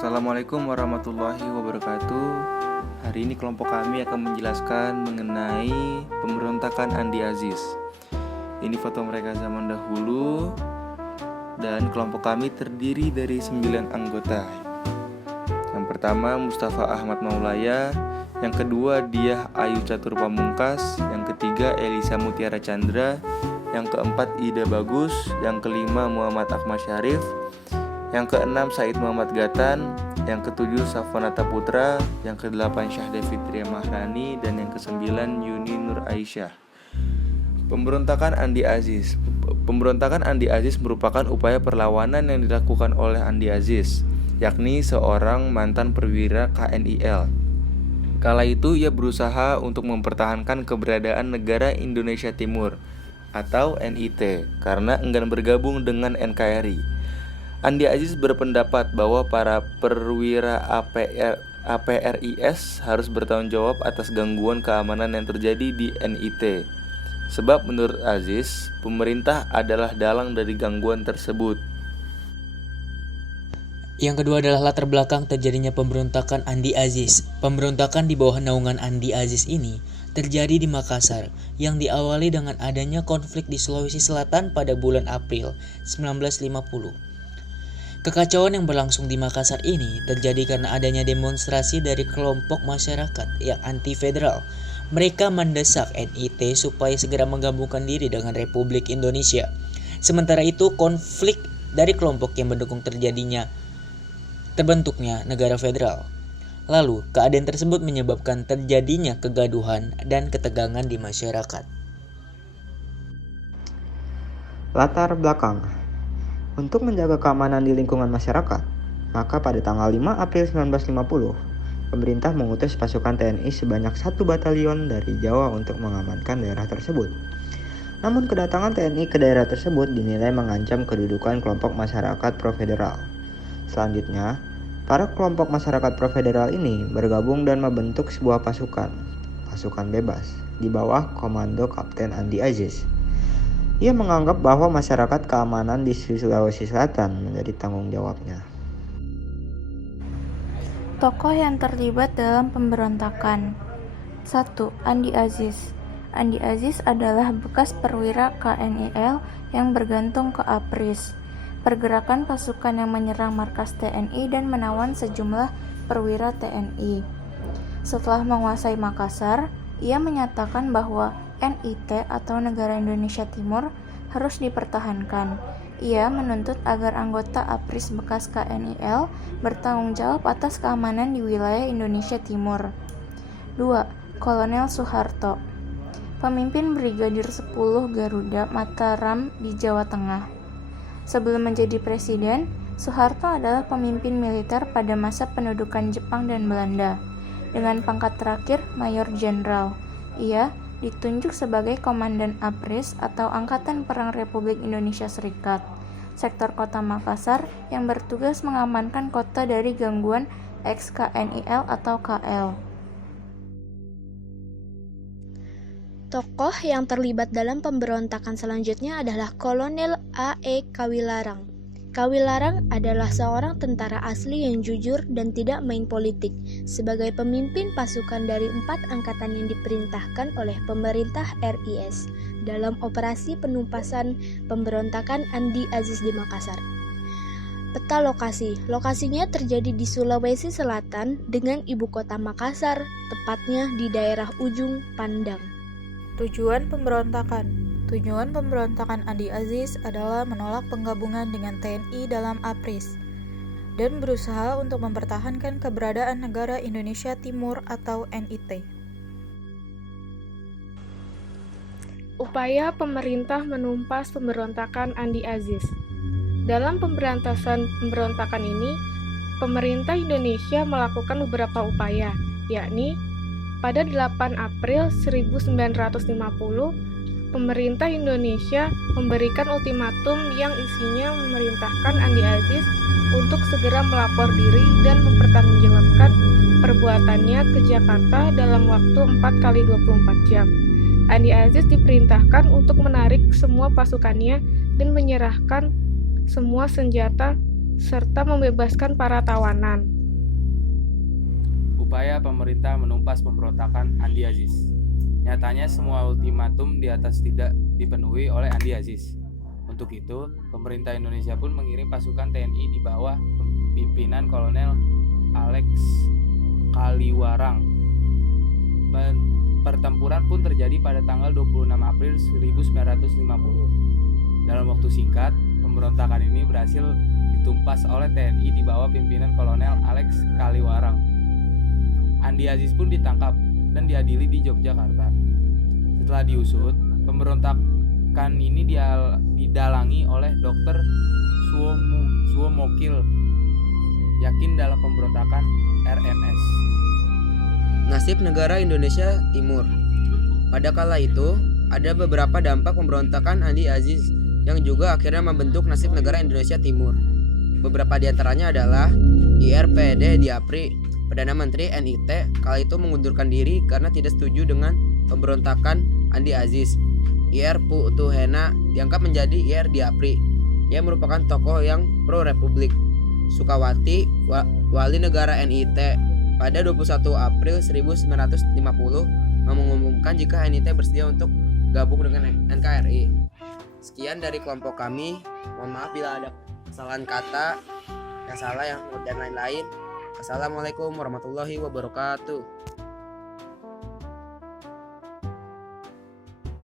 Assalamualaikum warahmatullahi wabarakatuh. Hari ini kelompok kami akan menjelaskan mengenai pemberontakan Andi Aziz. Ini foto mereka zaman dahulu. Dan kelompok kami terdiri dari 9 anggota. Yang pertama Mustafa Ahmad Maulaya, yang kedua Diah Ayu Catur Pamungkas, yang ketiga Elisa Mutiara Chandra, yang keempat Ida Bagus, yang kelima Muhammad Ahmad Syarif, yang keenam Said Muhammad Gatan, yang ketujuh Safanata Putra, yang kedelapan Syahda Fitria Mahrani, dan yang kesembilan Yuni Nur Aisyah. Pemberontakan Andi Aziz. Pemberontakan Andi Aziz merupakan upaya perlawanan yang dilakukan oleh Andi Aziz, yakni seorang mantan perwira KNIL. Kala itu ia berusaha untuk mempertahankan keberadaan negara Indonesia Timur atau NIT karena enggan bergabung dengan NKRI. Andi Aziz berpendapat bahwa para perwira APRIS harus bertanggung jawab atas gangguan keamanan yang terjadi di NIT. Sebab menurut Aziz, pemerintah adalah dalang dari gangguan tersebut. Yang kedua adalah latar belakang terjadinya pemberontakan Andi Aziz. Pemberontakan di bawah naungan Andi Aziz ini terjadi di Makassar yang diawali dengan adanya konflik di Sulawesi Selatan pada bulan April 1950. Kekacauan yang berlangsung di Makassar ini terjadi karena adanya demonstrasi dari kelompok masyarakat yang anti-federal. Mereka mendesak NIT supaya segera menggabungkan diri dengan Republik Indonesia. Sementara itu, konflik dari kelompok yang mendukung terbentuknya negara federal. Lalu, keadaan tersebut menyebabkan terjadinya kegaduhan dan ketegangan di masyarakat. Latar belakang. Untuk menjaga keamanan di lingkungan masyarakat, maka pada tanggal 5 April 1950, pemerintah mengutus pasukan TNI sebanyak 1 batalion dari Jawa untuk mengamankan daerah tersebut. Namun kedatangan TNI ke daerah tersebut dinilai mengancam kedudukan kelompok masyarakat pro-federal. Selanjutnya, para kelompok masyarakat pro-federal ini bergabung dan membentuk sebuah pasukan bebas, di bawah komando Kapten Andi Aziz. Ia menganggap bahwa masyarakat keamanan di Sulawesi Selatan menjadi tanggung jawabnya. Tokoh yang terlibat dalam pemberontakan. 1. Andi Aziz. Andi Aziz adalah bekas perwira KNIL yang bergantung ke APRIS, pergerakan pasukan yang menyerang markas TNI dan menawan sejumlah perwira TNI. Setelah menguasai Makassar, ia menyatakan bahwa NIT atau Negara Indonesia Timur harus dipertahankan. Ia menuntut agar anggota APRIS bekas KNIL bertanggung jawab atas keamanan di wilayah Indonesia Timur. 2. Kolonel Soeharto, pemimpin Brigadir 10 Garuda Mataram di Jawa Tengah. Sebelum menjadi presiden, Soeharto adalah pemimpin militer pada masa pendudukan Jepang dan Belanda. Dengan pangkat terakhir Mayor Jenderal, ia ditunjuk sebagai Komandan APRIS atau Angkatan Perang Republik Indonesia Serikat, sektor kota Makassar yang bertugas mengamankan kota dari gangguan ex-KNIL atau KL. Tokoh yang terlibat dalam pemberontakan selanjutnya adalah Kolonel A.E. Kawilarang. Kawilarang adalah seorang tentara asli yang jujur dan tidak main politik. Sebagai pemimpin pasukan dari 4 angkatan yang diperintahkan oleh pemerintah RIS dalam operasi penumpasan pemberontakan Andi Aziz di Makassar. Peta lokasi. Lokasinya terjadi di Sulawesi Selatan dengan ibu kota Makassar, tepatnya di daerah Ujung Pandang. Tujuan pemberontakan. Tujuan pemberontakan Andi Aziz adalah menolak penggabungan dengan TNI dalam APRIS dan berusaha untuk mempertahankan keberadaan negara Indonesia Timur atau NIT. Upaya pemerintah menumpas pemberontakan Andi Aziz. Dalam pemberontakan ini, pemerintah Indonesia melakukan beberapa upaya, yakni pada 8 April 1950, pemerintah Indonesia memberikan ultimatum yang isinya memerintahkan Andi Aziz untuk segera melapor diri dan mempertanggungjawabkan perbuatannya ke Jakarta dalam waktu 4x24 jam. Andi Aziz diperintahkan untuk menarik semua pasukannya dan menyerahkan semua senjata serta membebaskan para tawanan. berupaya pemerintah menumpas pemberontakan Andi Aziz. Nyatanya semua ultimatum di atas tidak dipenuhi oleh Andi Aziz. Untuk itu, pemerintah Indonesia pun mengirim pasukan TNI di bawah pimpinan Kolonel Alex Kaliwarang. Pertempuran pun terjadi pada tanggal 26 April 1950. Dalam waktu singkat, pemberontakan ini berhasil ditumpas oleh TNI di bawah pimpinan Kolonel Alex Kaliwarang. Andi Aziz pun ditangkap dan diadili di Yogyakarta. Setelah diusut, pemberontakan ini didalangi oleh Dr. Suomokil, yakin dalam pemberontakan RMS. Nasib negara Indonesia Timur. Pada kala itu, ada beberapa dampak pemberontakan Andi Aziz yang juga akhirnya membentuk nasib negara Indonesia Timur. Beberapa di antaranya adalah IRPD Diapri, Perdana Menteri NIT, kala itu mengundurkan diri karena tidak setuju dengan pemberontakan Andi Aziz. IR Putuhena diangkat menjadi IR Diapri. Ia merupakan tokoh yang pro-republik. Sukawati, wali negara NIT, pada 21 April 1950 mengumumkan jika NIT bersedia untuk gabung dengan NKRI. Sekian dari kelompok kami. Mohon maaf bila ada kesalahan kata, yang salah, yang dan lain-lain. Assalamualaikum warahmatullahi wabarakatuh.